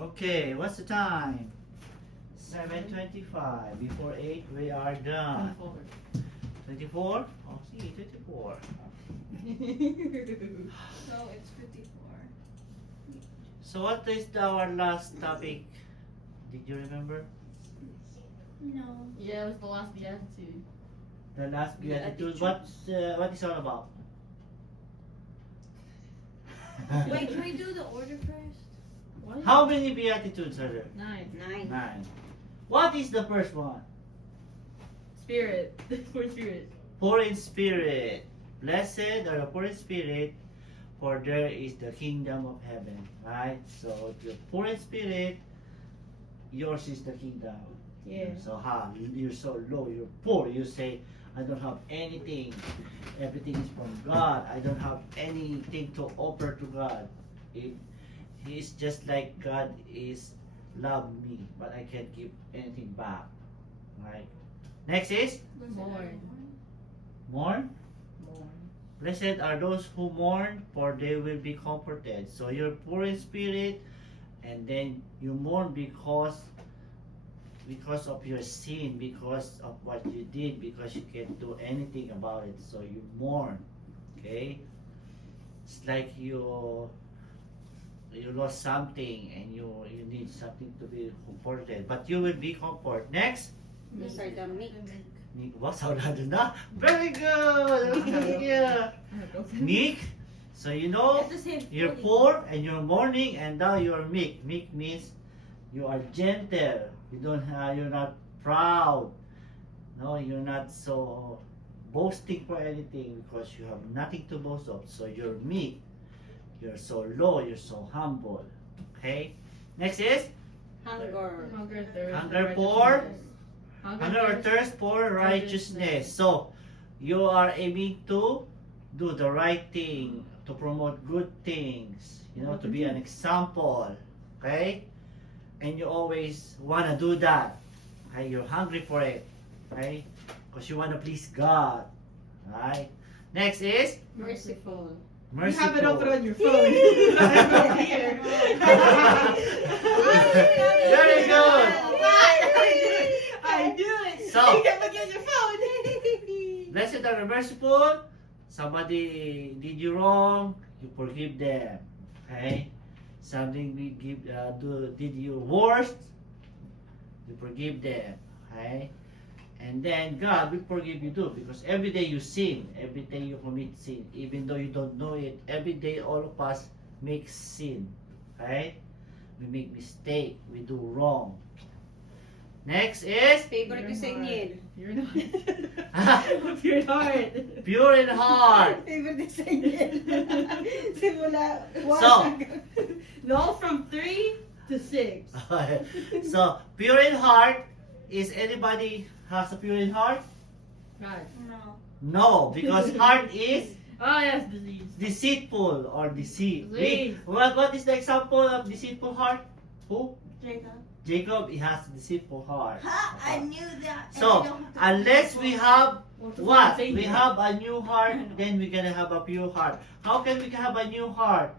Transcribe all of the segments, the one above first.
Okay, what's the time? 7:25. Before 8, we are done. 24? Oh, see, 24. So it's 54. So what is our last topic? Did you remember? No. Yeah, it was the last beatitude. The last beatitude. Beatitudes. What is all about? Wait, can we do the order first? What? How many beatitudes are there? 9. 9. 9. What is the first one? Spirit. For spirit. Poor in spirit. Blessed are the poor in spirit, for there is the kingdom of heaven. Right? So if you're poor in spirit, yours is the kingdom. Yeah. So you're so low, you're poor. You say, I don't have anything. Everything is from God. I don't have anything to offer to God. He's just like God is love me, but I can't give anything back. Right? Next is Mourn. mourn. Mourn. Blessed are those who mourn, for they will be comforted. So you're poor in spirit, and then you mourn because of your sin, because of what you did, because you can't do anything about it. So you mourn. Okay? It's like you lost something and you need something to be comforted, but you will be comforted. Next. These are the meek. Wow, saudade na. Very good. Yeah. Meek. So you know It's the same you're feeling. poor and you're mourning, and now you're meek. Meek means you are gentle. You're not proud. No, you're not so boasting for anything because you have nothing to boast of. So you're meek. You're so low. You're so humble. Okay. Next is Hunger. Hunger, thirst, Hunger and for? righteousness. hunger or thirst for righteousness. So you are aiming to do the right thing, to promote good things, to be an example. Okay? And you always want to do that. Okay? You're hungry for it. Okay? Because you want to please God. Right? Next is Merciful. You have it merciful. open on your phone. Here. Very good. I knew it. So- You can look at your phone. Blessed are the merciful. Somebody did you wrong, you forgive them. Okay? Something did you worst, you forgive them. Okay? And then God will forgive you too, because every day you sin, every day you commit sin, even though you don't know it. Every day all of us make sin. Okay? We make mistake, we do wrong. Next is Favorite ni Senyel. You're not. You're not. pure in heart. Favorite ni Senyel. Simula. So, No, from 3 to 6. so pure in heart is anybody has a pure in heart? Right. No. No, because heart is Oh, yes, disease. deceitful or deceit. Disease. What is the example of deceitful heart? Who? Jacob. Jacob, he has a deceitful heart. Ha! I knew that. And I So, don't have to unless we have what? Say We it. have a new heart, then we're gonna have a pure heart. How can we have a new heart?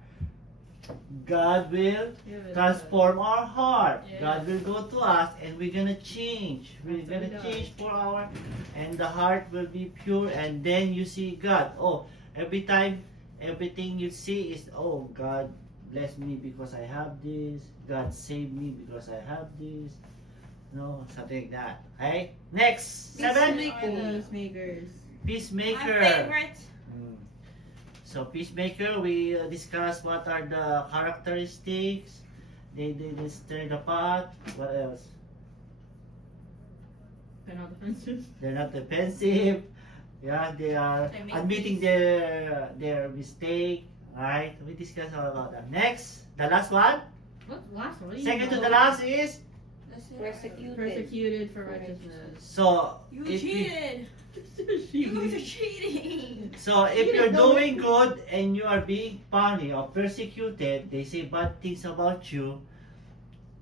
God will Give it transform our heart. Yes. God will go to us and we're gonna change. We're That's what gonna he does. change for our, and the heart will be pure, and then you see God. Oh, every time, everything you see is, oh, God bless me because I have this. God save me because I have this. No, something like that. Okay? Next, 7. Peacemakers. Peacemaker. My favorite. Mm. So peacemaker, we discuss what are the characteristics. They stir the pot. What else? They're not offensive. They're not defensive. Yeah, they are They make admitting peace. their mistake. Right? We discuss all about that. Next, the last one. What last one? Second to the last is That's it. Persecuted. Persecuted for righteousness. so. You if cheated. You guys are cheating. So if You you're didn't know doing good and you are being punished or persecuted, they say bad things about you,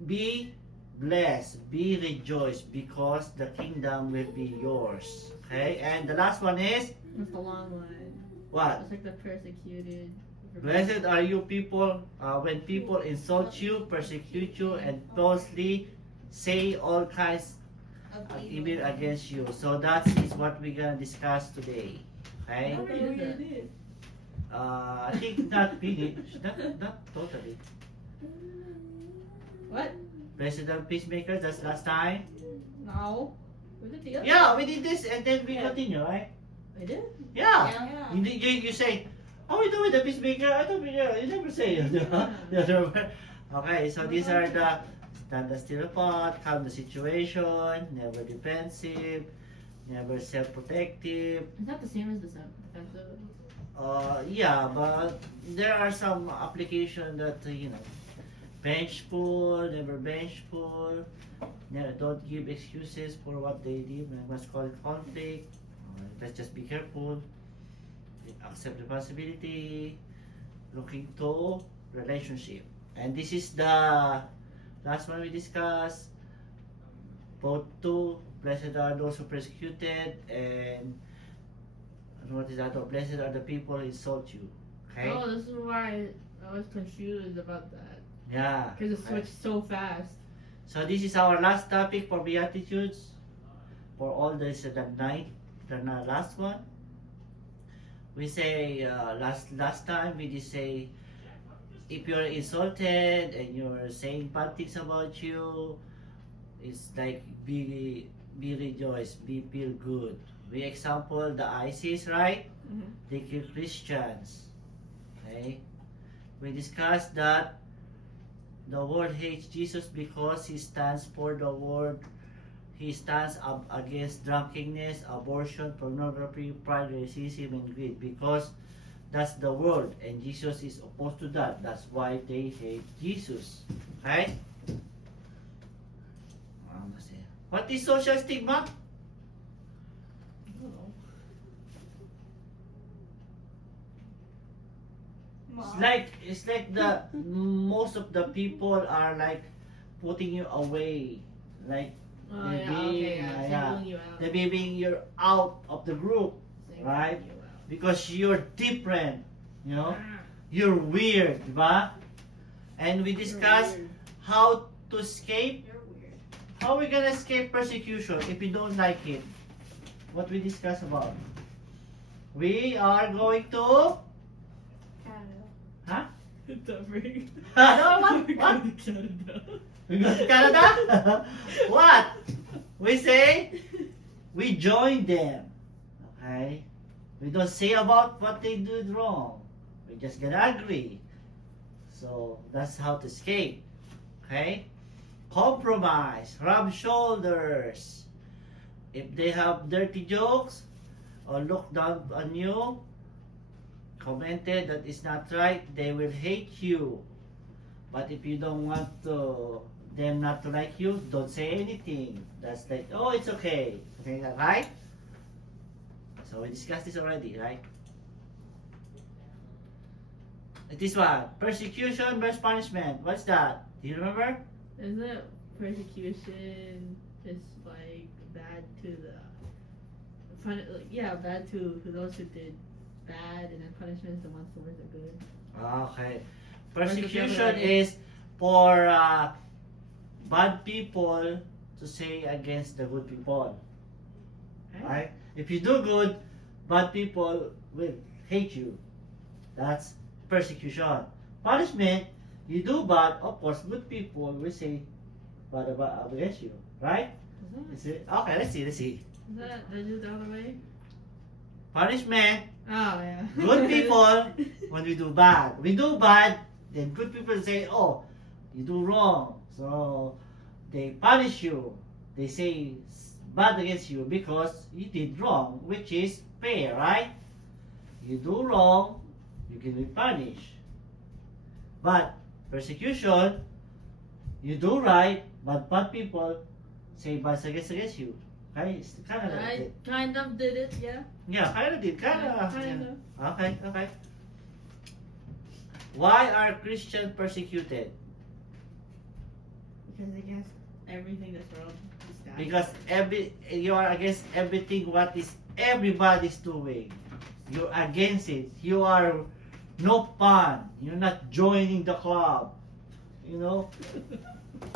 be blessed, be rejoiced, because the kingdom will be yours. Okay? And the last one is That's the long one. what? It's like the persecuted. Blessed are you people when people insult you, persecute you, and falsely say all kinds of evil against you. So that is what we're gonna discuss today. Okay? I already did that. I think not finished, not totally. What? Blessed are peacemakers. That's last time. No. Was it the other? Yeah, we did this and then we Yeah. continue, right? I did? Yeah. Yeah. You say, oh, we do with the peacemaker. I thought you never say it. The other one. Okay, so these are the stand still apart, calm the situation, never defensive, never self-protective. Is that the same as the defensive? Yeah, but there are some application that vengeful, never vengeful. Don't give excuses for what they did. We must call it conflict. Let's just be careful. Accept responsibility. Looking to relationship. And this is the last one we discussed. Both two. Blessed are those who persecuted, and what is that? Oh, blessed are the people who insult you. Okay. Oh, this is why I was confused about that. Yeah. Because it switched so fast. So this is our last topic for Beatitudes. For all this, the last one. We say last time we just say, if you're insulted and you're saying bad things about you, it's like be rejoiced, feel good. We example the ISIS, right? Mhm. They kill Christians. Okay. We discussed that the world hates Jesus because he stands for the word. He stands up against drunkenness, abortion, pornography, pride, racism, and greed. Because that's the world, and Jesus is opposed to that. That's why they hate Jesus. Okay? What is social stigma? I don't know. It's like the most of the people are like putting you away, like Oh, They're yeah, okay, being, yeah. yeah. Singling you out. they're being you're out of the group Singling right? you out. because you're different, Ah. you're weird, diba? And we discussed how to escape. You're weird. How we gonna escape persecution if you don't like it? What we discussed about? We are going to, huh? Duffering. No, what? We go to Canada? What? We say we join them. Okay? We don't say about what they did wrong. We just gonna agree. So that's how to escape. Okay? Compromise, rub shoulders. If they have dirty jokes or look down on you, commented that is not right, they will hate you. But if you don't want them not to like you, don't say anything. That's like, oh, it's okay. Okay, right? So we discussed this already, right? This one, persecution versus punishment. What's that? Do you remember? Isn't it persecution is like bad to bad to those who did bad, and then punishment is the ones who were the good. Okay. Versus Persecution everybody. is for bad people to say against the good people. Right? If you do good, bad people will hate you. That's persecution. Punishment, you do bad, of course, good people will say bad about against you. Right? Is Is it? Okay, let's see. that just the other way? Punishment, Oh yeah. good people, when we do bad. We do bad, then good people say, oh, you do wrong. So they punish you. They say bad against you because you did wrong, which is fair, right? You do wrong, you can be punished. But persecution, you do right, but bad people say bad against you. Okay? It's kind of I kind of did it, yeah. yeah, kind of did. Kind of. Kind of. Okay. Why are Christians persecuted? Because against everything this world is bad. Because you are against everything what is everybody's doing. You're against it. You are no fun. You're not joining the club. You know,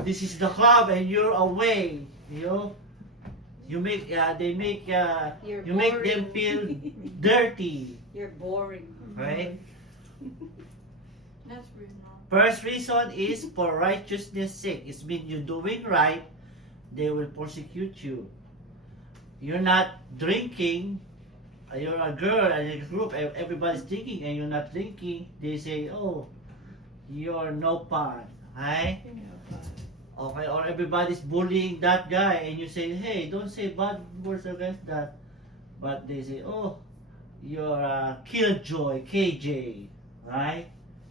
this is the club and you're away. You know, you make they make You're you make them boring. feel dirty, You're boring. right? That's rude, Mom. First reason is for righteousness' sake. It means you're doing right, they will persecute you. You're not drinking, you're a girl and in a group, everybody's drinking and you're not drinking, they say, oh, you're no fun. Right? Okay, or everybody's bullying that guy and you say, hey, don't say bad words against that. But they say, oh, you're a killjoy, KJ. Right?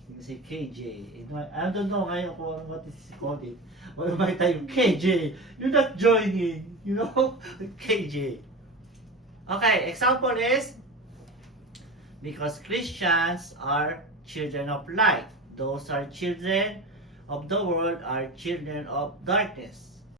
You can say KJ. I don't know ngayon kung what is called it. What am I telling you? KJ. You're not joining. You know? KJ. Okay, example is, because Christians are children of light. Those are children of the world are children of darkness.